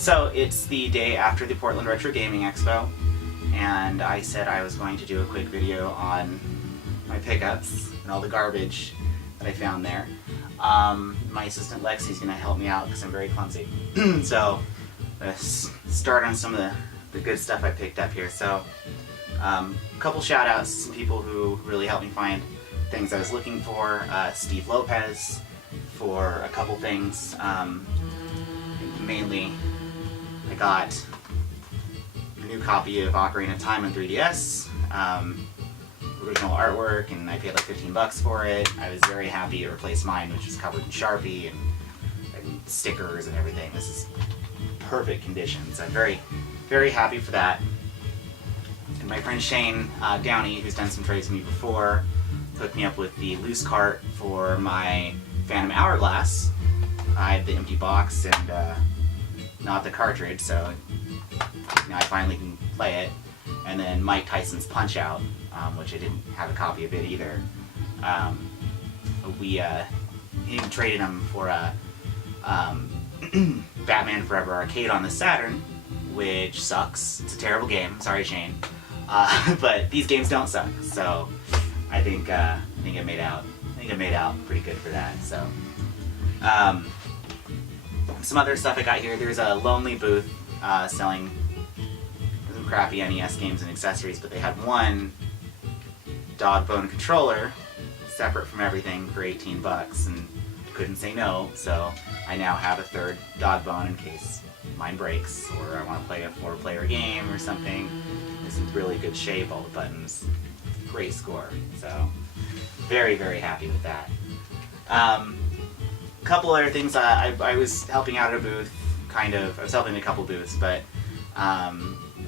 So it's the day after the Portland Retro Gaming Expo, and I said I was going to do a quick video on my pickups and all the garbage that I found there. My assistant Lexi is going to help me out because I'm very clumsy. So let's start on some of the good stuff I picked up here. So a couple shout outs to some people who really helped me find things I was looking for. Steve Lopez for a couple things. Mainly I got a new copy of Ocarina of Time on 3DS, original artwork, and I paid like $15 for it. I was very happy to replace mine, which was covered in Sharpie and stickers and everything. This is perfect condition, so I'm very, very happy for that. And my friend Shane Downey, who's done some trades with me before, hooked me up with the loose cart for my Phantom Hourglass. I had the empty box and not the cartridge, so now I finally can play it. And then Mike Tyson's Punch-Out, which I didn't have a copy of it either. He traded him for a Batman Forever arcade on the Saturn, which sucks. It's a terrible game. Sorry, Shane. But these games don't suck, so I think I made out. I think I made out pretty good for that. So. Some other stuff I got here. There's a Lonely booth selling some crappy NES games and accessories, but they had one dog bone controller separate from everything for $18, and couldn't say no, so I now have a third dog bone in case mine breaks or I want to play a 4-player game or something. It's in really good shape, all the buttons, great score, so very, very happy with that. Couple other things, I was helping out at a booth, I was helping a couple booths, but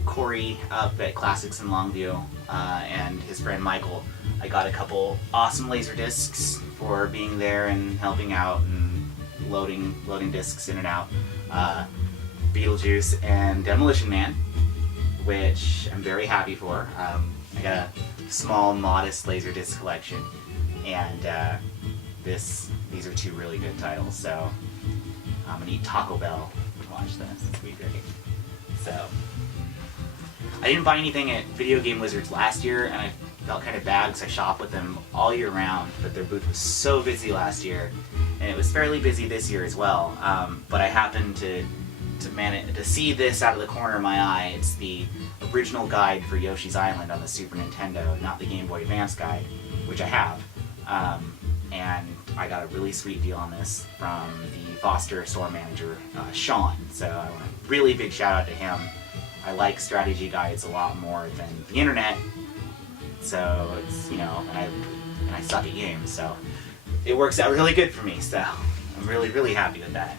Corey up at Classics in Longview and his friend Michael, I got a couple awesome laser discs for being there and helping out and loading discs in and out. Beetlejuice and Demolition Man, which I'm very happy for. I got a small, modest laser disc collection, and these are two really good titles, so I'm gonna eat Taco Bell and watch this. It's gonna be great. So, I didn't buy anything at Video Game Wizards last year, and I felt kind of bad because I shop with them all year round, but their booth was so busy last year, and it was fairly busy this year as well. But I happened to see this out of the corner of my eye. It's the original guide for Yoshi's Island on the Super Nintendo, not the Game Boy Advance guide, which I have. And I got a really sweet deal on this from the Foster store manager, Sean. So I want a really big shout out to him. I like strategy guides a lot more than the internet. So it's, and I suck at games, so it works out really good for me. So I'm really, really happy with that.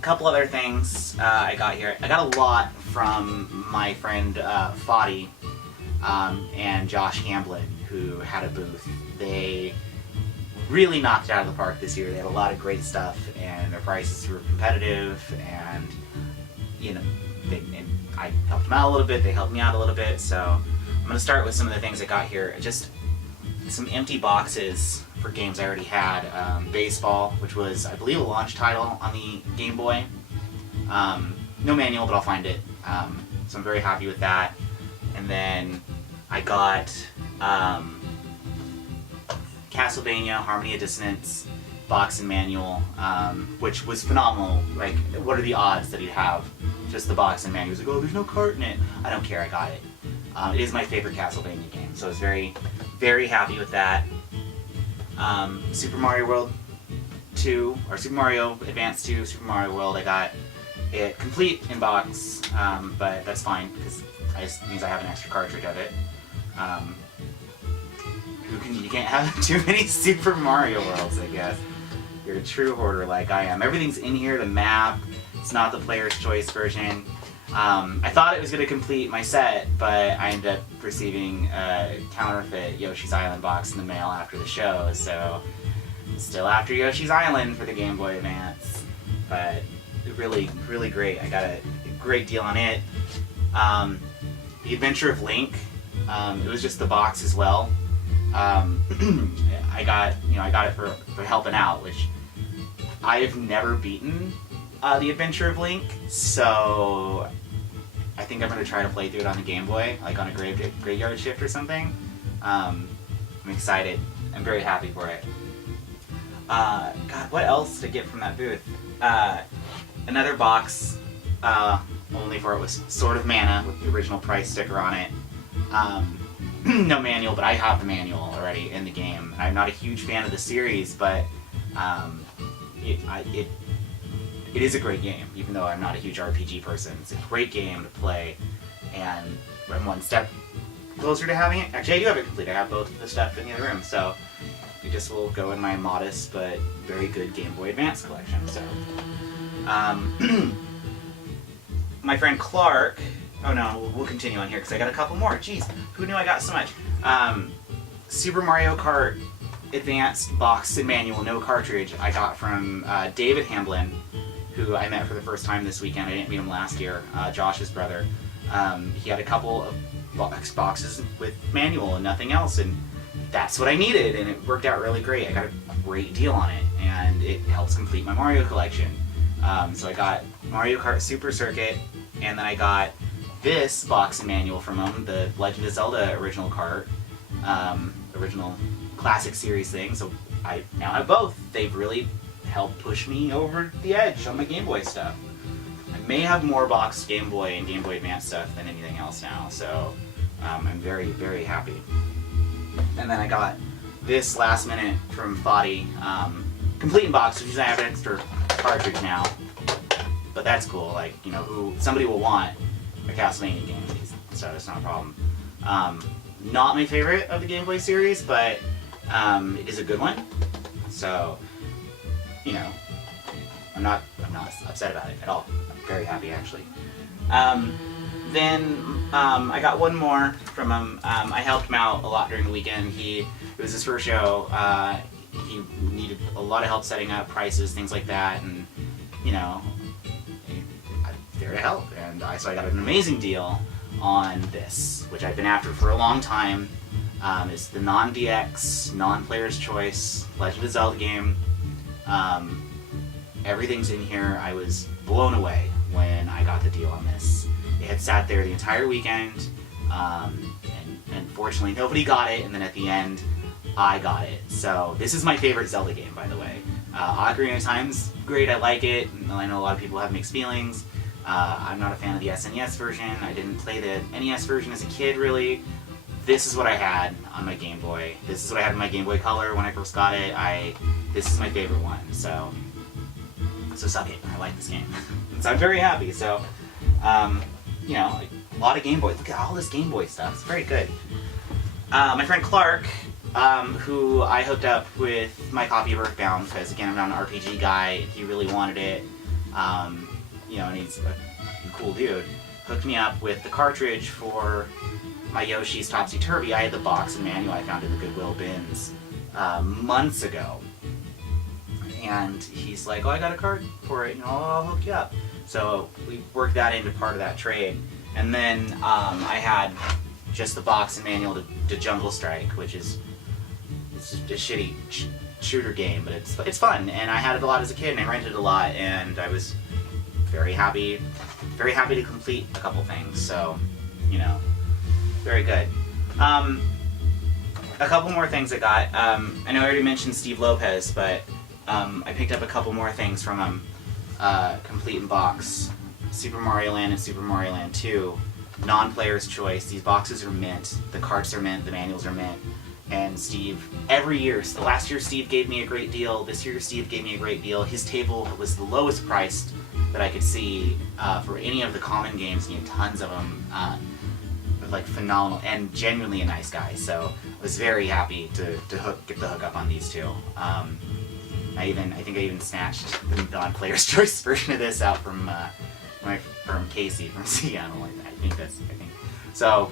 Couple other things I got here. I got a lot from my friend Foddy and Josh Hamblin, who had a booth. They really knocked it out of the park this year. They had a lot of great stuff, and their prices were competitive, and I helped them out a little bit, they helped me out a little bit, so I'm going to start with some of the things I got here. Just some empty boxes for games I already had. Baseball, which was, I believe, a launch title on the Game Boy. No manual, but I'll find it. So I'm very happy with that. And then I got Castlevania Harmony of Dissonance box and manual, which was phenomenal. Like, what are the odds that he'd have just the box and manual? He was like, oh, there's no cart in it. I don't care, I got it. It is my favorite Castlevania game, so I was very, very happy with that. Super Mario World 2, or Super Mario Advance 2, Super Mario World, I got it complete in box, but that's fine, because it means I have an extra cartridge of it. You can't have too many Super Mario Worlds, I guess. You're a true hoarder like I am. Everything's in here, the map, it's not the player's choice version. I thought it was going to complete my set, but I ended up receiving a counterfeit Yoshi's Island box in the mail after the show, so still after Yoshi's Island for the Game Boy Advance. But really, really great. I got a great deal on it. The Adventure of Link, it was just the box as well. I got it for helping out, which I have never beaten The Adventure of Link, so I think I'm going to try to play through it on the Game Boy, like on a graveyard shift or something. I'm excited. I'm very happy for it. God, what else to get from that booth? Another box, only for it was Sword of Mana with the original price sticker on it. No manual, but I have the manual already in the game. I'm not a huge fan of the series, but it is a great game, even though I'm not a huge RPG person. It's a great game to play, and I'm one step closer to having it. Actually, I do have it complete. I have both of the stuff in the other room, so it just will go in my modest but very good Game Boy Advance collection. So, my friend Clark. Oh no, we'll continue on here because I got a couple more. Jeez, who knew I got so much? Super Mario Kart Advanced box and manual, no cartridge. I got from David Hamblin, who I met for the first time this weekend. I didn't meet him last year. Josh's brother. He had a couple of boxes with manual and nothing else, and that's what I needed, and it worked out really great. I got a great deal on it, and it helps complete my Mario collection. So I got Mario Kart Super Circuit, and then I got this box and manual from him, the Legend of Zelda original cart, original classic series thing. So I now have both. They've really helped push me over the edge on my Game Boy stuff. I may have more boxed Game Boy and Game Boy Advance stuff than anything else now, so I'm very, very happy. And then I got this last minute from Foddy, complete in box, which means I have an extra cartridge now. But that's cool, like, you know, somebody will want a Castlevania game, so it's not a problem. Not my favorite of the Game Boy series, but it is a good one. So, you know, I'm not upset about it at all. I'm very happy, actually. Then I got one more from him. I helped him out a lot during the weekend. It was his first show. He needed a lot of help setting up prices, things like that, and you know, I'm there to help. And so I got an amazing deal on this, which I've been after for a long time. It's the non-DX, non-player's choice Legend of Zelda game. Everything's in here. I was blown away when I got the deal on this. It had sat there the entire weekend, and fortunately nobody got it, and then at the end, I got it. So this is my favorite Zelda game, by the way. Ocarina of Time's great, I like it, and I know a lot of people have mixed feelings. I'm not a fan of the SNES version. I didn't play the NES version as a kid, really. This is what I had on my Game Boy. This is what I had in my Game Boy Color when I first got it. This is my favorite one, so suck it. I like this game. So I'm very happy. So, you know, like, a lot of Game Boys. Look at all this Game Boy stuff. It's very good. My friend Clark, who I hooked up with my copy of Earthbound, because again, I'm not an RPG guy. He really wanted it. You know, and he's a cool dude. Hooked me up with the cartridge for my Yoshi's Topsy-Turvy. I had the box and manual I found in the Goodwill bins months ago. And he's like, oh, I got a card for it, you know, I'll hook you up. So we worked that into part of that trade. And then I had just the box and manual to Jungle Strike, which is it's just a shitty shooter game, but it's fun. And I had it a lot as a kid, and I rented it a lot, and I was very happy to complete a couple things. So, you know, very good. A couple more things I got. I know I already mentioned Steve Lopez, but I picked up a couple more things from him. Complete in box. Super Mario Land and Super Mario Land 2. Non-player's choice. These boxes are mint. The carts are mint. The manuals are mint. And Steve, every year, so last year Steve gave me a great deal. This year Steve gave me a great deal. His table was the lowest priced that I could see for any of the common games. He had tons of them. Like phenomenal and genuinely a nice guy. So I was very happy to get the hookup on these two. I think I even snatched the non-player's choice version of this out from Casey from Seattle. I think. So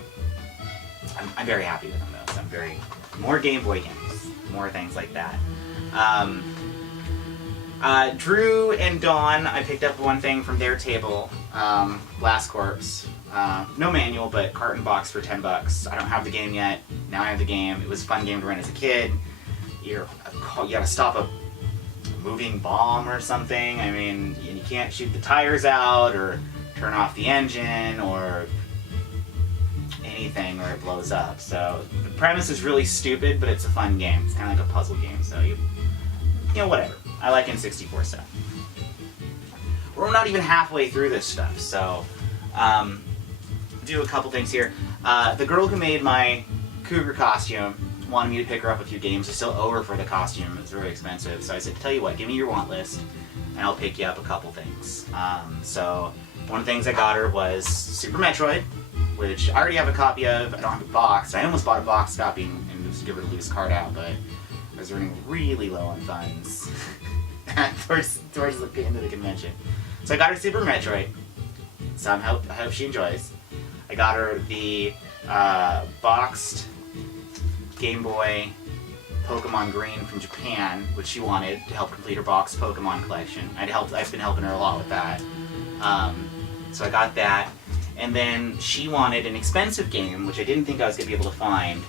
I'm very happy with them though. So more Game Boy games, more things like that. Drew and Dawn, I picked up one thing from their table. Last Corpse. No manual, but carton box for $10. I don't have the game yet. Now I have the game. It was a fun game to run as a kid. You gotta stop a moving bomb or something. I mean, you can't shoot the tires out or turn off the engine or anything or it blows up. So the premise is really stupid, but it's a fun game. It's kind of like a puzzle game, so you know, whatever. I like N64 stuff. We're not even halfway through this stuff, so do a couple things here. The girl who made my cougar costume wanted me to pick her up a few games. I still owe her for the costume. It's very expensive, so I said, tell you what, give me your want list, and I'll pick you up a couple things. So one of the things I got her was Super Metroid, which I already have a copy of. I don't have a box. I almost bought a box copy and was give her the loose card out, but I was running really low on funds towards the end of the convention. So I got her Super Metroid, so I hope she enjoys. I got her the boxed Game Boy Pokemon Green from Japan, which she wanted to help complete her boxed Pokemon collection. I've been helping her a lot with that. So I got that. And then she wanted an expensive game, which I didn't think I was going to be able to find.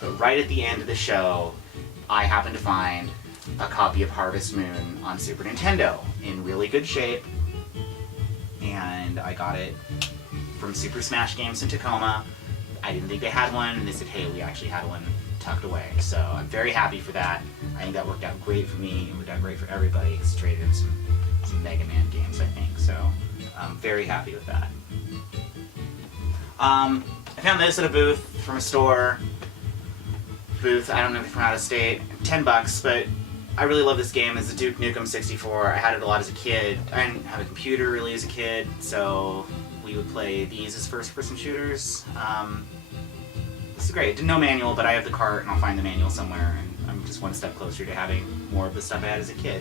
But right at the end of the show, I happened to find a copy of Harvest Moon on Super Nintendo in really good shape. And I got it from Super Smash Games in Tacoma. I didn't think they had one, and they said, hey, we actually had one tucked away. So I'm very happy for that. I think that worked out great for me. It worked out great for everybody. It's traded in some Mega Man games, I think. So I'm very happy with that. I found this at a booth from a store. I don't know if from out of state. $10, but I really love this game. It's a Duke Nukem 64. I had it a lot as a kid. I didn't have a computer really as a kid, so we would play these as first-person shooters. This is great. No manual, but I have the cart, and I'll find the manual somewhere, and I'm just one step closer to having more of the stuff I had as a kid.